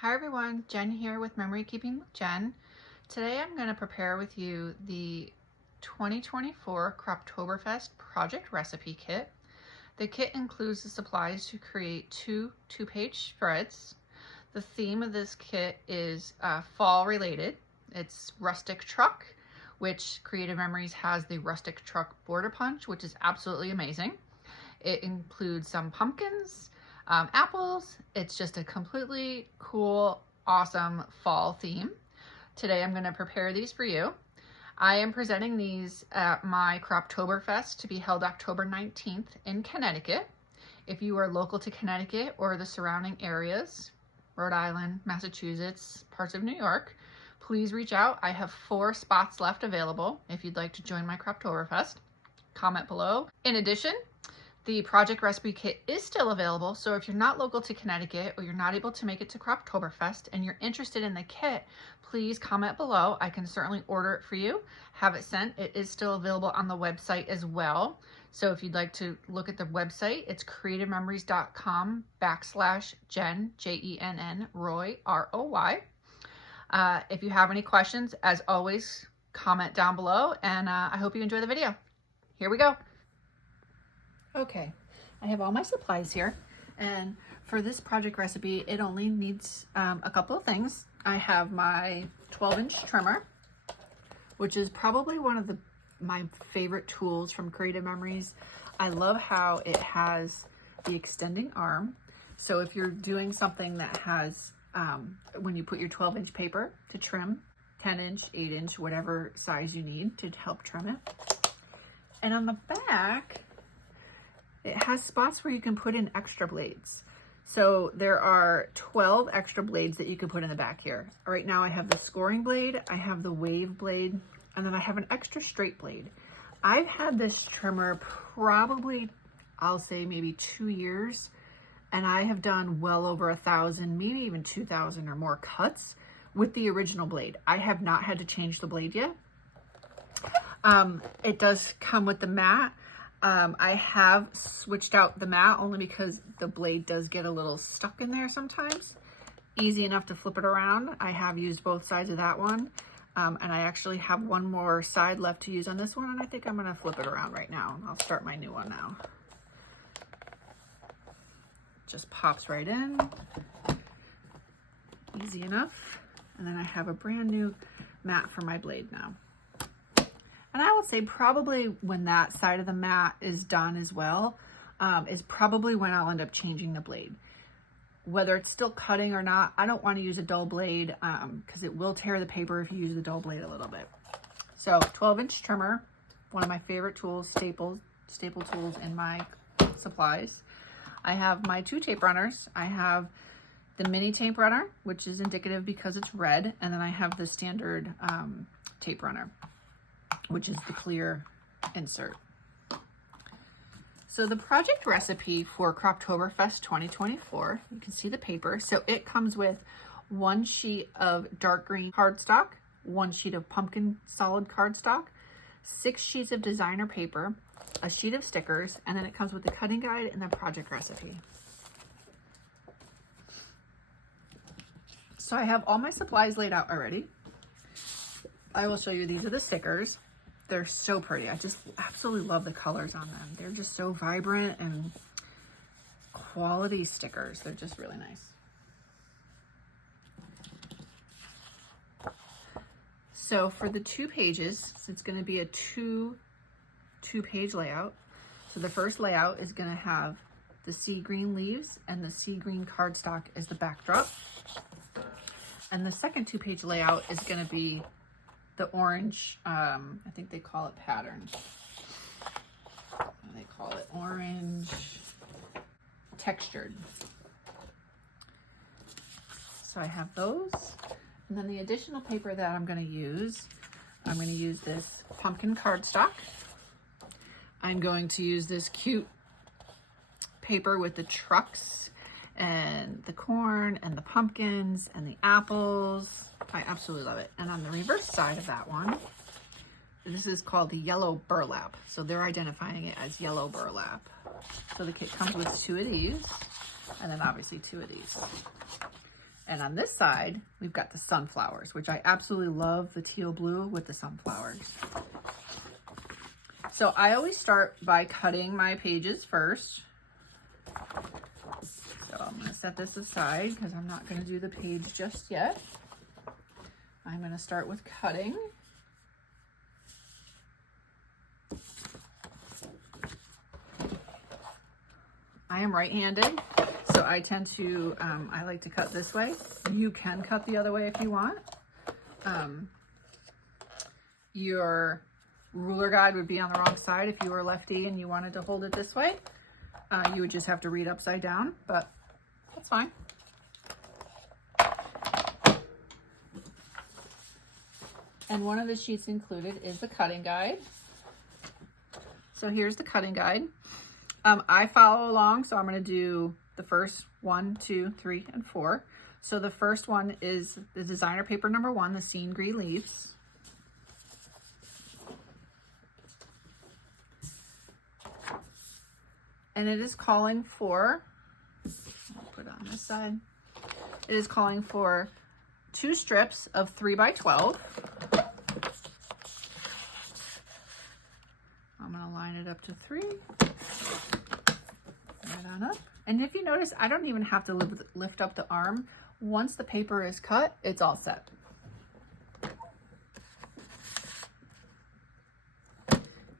Hi everyone, Jen here with Memory Keeping with Jen. Today I'm going to prepare with you the 2024 Croptoberfest Project Recipe Kit. The kit includes the supplies to create two-page spreads. The theme of this kit is fall related. It's Rustic Truck, which Creative Memories has the Rustic Truck Border Punch, which is absolutely amazing. It includes some pumpkins, apples. It's just a completely cool, awesome fall theme. Today I'm going to prepare these for you. I am presenting these at my Croptoberfest to be held October 19th in Connecticut. If you are local to Connecticut or the surrounding areas, Rhode Island, Massachusetts, parts of New York, please reach out. I have 4 spots left available if you'd like to join my Croptoberfest. Comment below. In addition, the project recipe kit is still available, so if you're not local to Connecticut or you're not able to make it to Croptoberfest and you're interested in the kit, please comment below. I can certainly order it for you, have it sent. It is still available on the website as well. So if you'd like to look at the website, it's creativememories.com/Jen, J-E-N-N, Roy, R-O-Y. If you have any questions, as always, comment down below, and I hope you enjoy the video. Here we go. Okay, I have all my supplies here, and for this project recipe, it only needs a couple of things. I have my 12-inch trimmer, which is probably one of my favorite tools from Creative Memories. I love how it has the extending arm. So if you're doing something that has, when you put your 12-inch paper to trim, 10-inch, 8-inch, whatever size you need to help trim it. And on the back, it has spots where you can put in extra blades. So there are 12 extra blades that you can put in the back here. Right now I have the scoring blade, I have the wave blade, and then I have an extra straight blade. I've had this trimmer probably, I'll say maybe 2 years, and I have done well over 1,000, maybe even 2,000 or more cuts with the original blade. I have not had to change the blade yet. It does come with the mat. I have switched out the mat only because the blade does get a little stuck in there sometimes. Easy enough to flip it around. I have used both sides of that one. And I actually have one more side left to use on this one, and I think I'm gonna flip it around right now. I'll start my new one now. Just pops right in. Easy enough. And then I have a brand new mat for my blade now. And I would say probably when that side of the mat is done as well, is probably when I'll end up changing the blade. Whether it's still cutting or not, I don't want to use a dull blade because it will tear the paper if you use the dull blade a little bit. So 12-inch trimmer, one of my favorite tools, staple tools in my supplies. I have my 2 tape runners. I have the mini tape runner, which is indicative because it's red, and then I have the standard tape runner, which is the clear insert. So the project recipe for Croptoberfest 2024, you can see the paper. So it comes with 1 sheet of dark green cardstock, 1 sheet of pumpkin solid cardstock, 6 sheets of designer paper, a sheet of stickers, and then it comes with the cutting guide and the project recipe. So I have all my supplies laid out already. I will show you, these are the stickers. They're so pretty. I just absolutely love the colors on them. They're just so vibrant and quality stickers. They're just really nice. So for the 2 pages, it's going to be a two-page layout. So the first layout is going to have the sea green leaves and the sea green cardstock as the backdrop. And the second 2-page layout is going to be the orange, I think they call it pattern. They call it orange textured. So I have those. And then the additional paper that I'm going to use this pumpkin cardstock. I'm going to use this cute paper with the trucks and the corn and the pumpkins and the apples. I absolutely love it. And on the reverse side of that one, this is called the yellow burlap. So they're identifying it as yellow burlap. So the kit comes with 2 of these, and then obviously 2 of these. And on this side, we've got the sunflowers, which I absolutely love, the teal blue with the sunflowers. So I always start by cutting my pages first. So I'm going to set this aside because I'm not going to do the page just yet. I'm going to start with cutting. I am right-handed, so I tend to, I like to cut this way. You can cut the other way if you want. Your ruler guide would be on the wrong side if you were lefty and you wanted to hold it this way. You would just have to read upside down, but that's fine. And one of the sheets included is the cutting guide. So here's the cutting guide. I follow along, so I'm going to do the first 1, 2, 3, and 4. So the first one is the designer paper number 1, the Scene Green Leaves. And it is calling for, I'll put it on this side, it is calling for 2 strips of 3 by 12. I'm going to line it up to 3. Right on up. And if you notice, I don't even have to lift up the arm. Once the paper is cut, it's all set.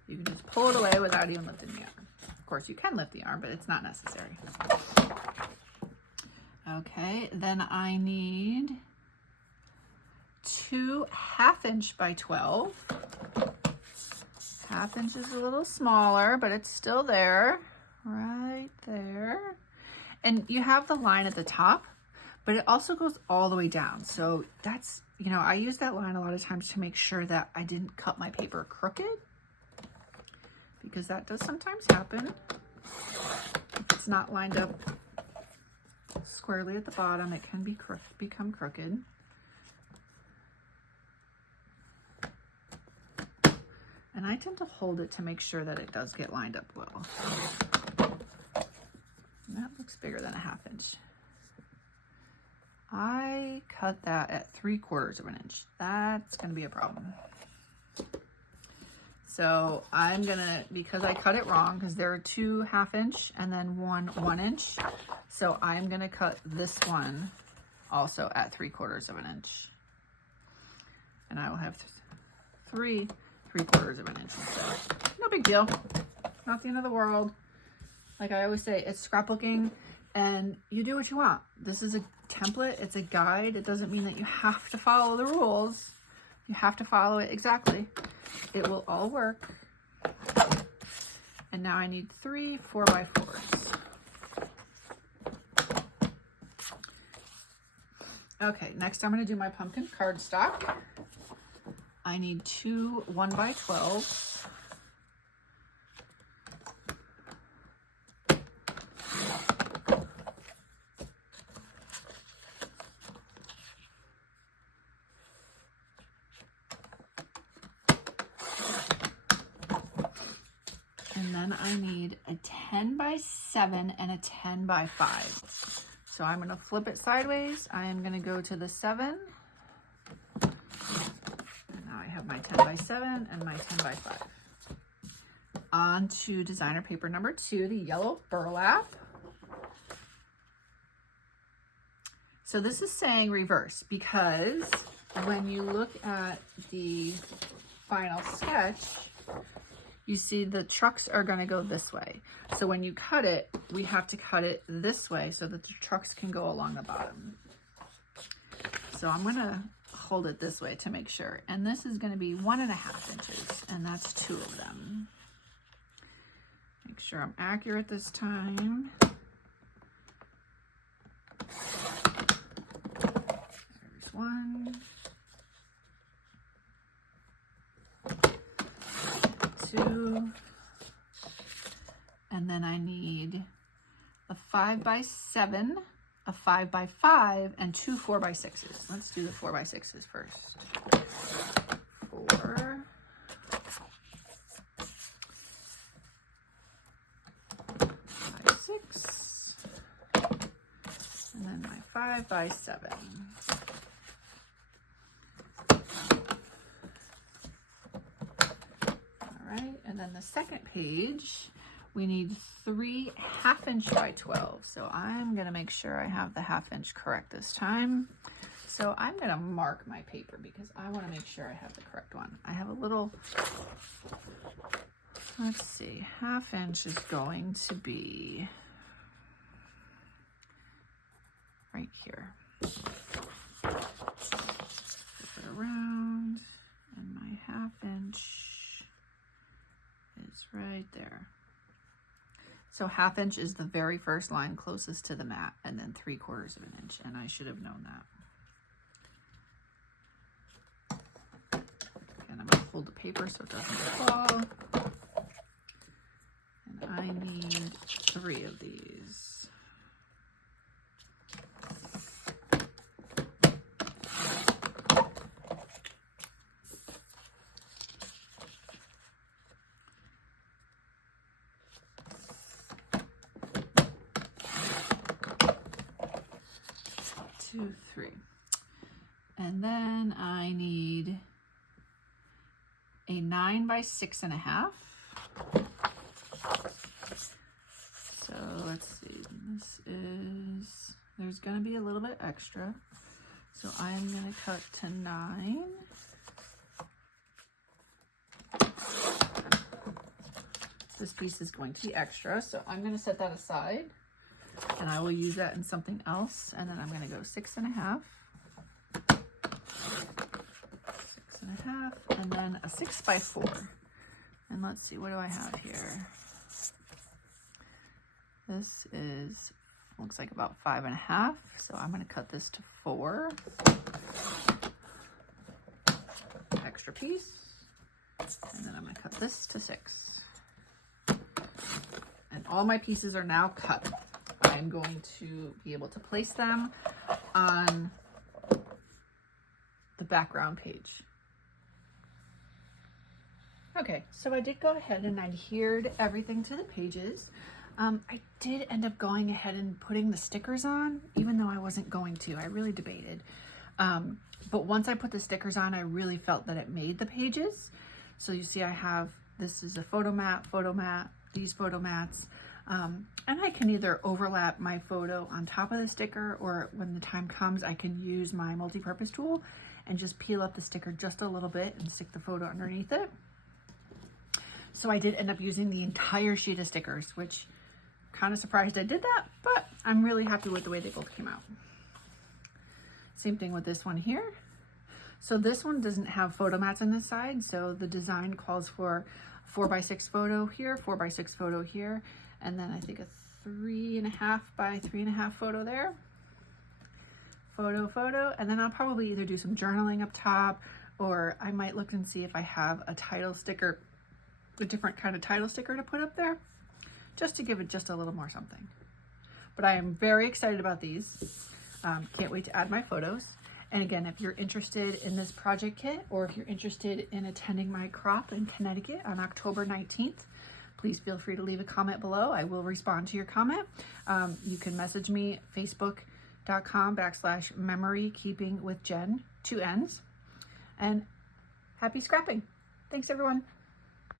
You can just pull it away without even lifting the arm. Of course, you can lift the arm, but it's not necessary. Okay, then I need 2 1/2" by 12. 1/2" is a little smaller, but it's still there. Right there. And you have the line at the top, but it also goes all the way down. So that's, you know, I use that line a lot of times to make sure that I didn't cut my paper crooked, because that does sometimes happen. If it's not lined up squarely at the bottom, it can become crooked. And I tend to hold it to make sure that it does get lined up well. And that looks bigger than a 1/2". I cut that at 3/4 inch. That's going to be a problem. So I'm going to, because I cut it wrong, because there are 2 1/2" and then 1 1". So I'm going to cut this one also at 3/4 inch. And I will have 3 3/4 inch instead. No big deal. Not the end of the world. Like I always say, it's scrapbooking and you do what you want. This is a template. It's a guide. It doesn't mean that you have to follow the rules. You have to follow it exactly. It will all work. And now I need 3 4x4s. Okay, next I'm going to do my pumpkin cardstock. I need 2 1x12s. And then I need a 10x7 and a 10x5. So I'm going to flip it sideways. I am going to go to the 7. And now I have my 10x7 and my 10x5. On to designer paper number 2, the yellow burlap. So this is saying reverse, because when you look at the final sketch, you see the trucks are going to go this way. So when you cut it, we have to cut it this way so that the trucks can go along the bottom. So I'm going to hold it this way to make sure. And this is going to be 1.5 inches, and that's 2 of them. Make sure I'm accurate this time. There's 1. 2, and then I need a 5x7, a 5x5, and 2 4x6s. Let's do the 4x6s first. 4, 5, 6, and then my 5 by 7. All right, and then the second page, we need 3 1/2" by 12. So I'm gonna make sure I have the 1/2" correct this time. So I'm gonna mark my paper because I wanna make sure I have the correct one. I have a little, let's see, 1/2" is going to be right here. Flip it around, and my 1/2" is right there. So 1/2" is the very first line closest to the mat, and then 3/4 inch, and I should have known that. And I'm gonna fold the paper so it doesn't fall. And I need 3 of these. Two, 3. And then I need a 9 by 6.5. So let's see, this is, there's gonna be a little bit extra. So I'm gonna cut to 9. This piece is going to be extra, so I'm gonna set that aside and I will use that in something else. And then I'm gonna go 6.5. 6.5, and then a 6 by 4. And let's see, what do I have here? This is, looks like about 5.5. So I'm gonna cut this to 4. Extra piece. And then I'm gonna cut this to 6. And all my pieces are now cut. I'm going to be able to place them on the background page. Okay, so I did go ahead and I adhered everything to the pages. I did end up going ahead and putting the stickers on, even though I wasn't going to. I really debated. But once I put the stickers on, I really felt that it made the pages. So you see I have, this is a photo mat, these photo mats. And I can either overlap my photo on top of the sticker, or when the time comes, I can use my multi-purpose tool and just peel up the sticker just a little bit and stick the photo underneath it. So I did end up using the entire sheet of stickers, which I'm kind of surprised I did that, but I'm really happy with the way they both came out. Same thing with this one here. So this one doesn't have photo mats on this side, so the design calls for 4 by 6 photo here, 4 by 6 photo here, and then I think a 3.5 by 3.5 photo there. Photo, and then I'll probably either do some journaling up top, or I might look and see if I have a title sticker, a different kind of title sticker to put up there, just to give it just a little more something. But I am very excited about these. Can't wait to add my photos. And again, if you're interested in this project kit, or if you're interested in attending my crop in Connecticut on October 19th, please feel free to leave a comment below. I will respond to your comment. You can message me, facebook.com/memorykeepingwithjen, 2 N's. And happy scrapping. Thanks everyone.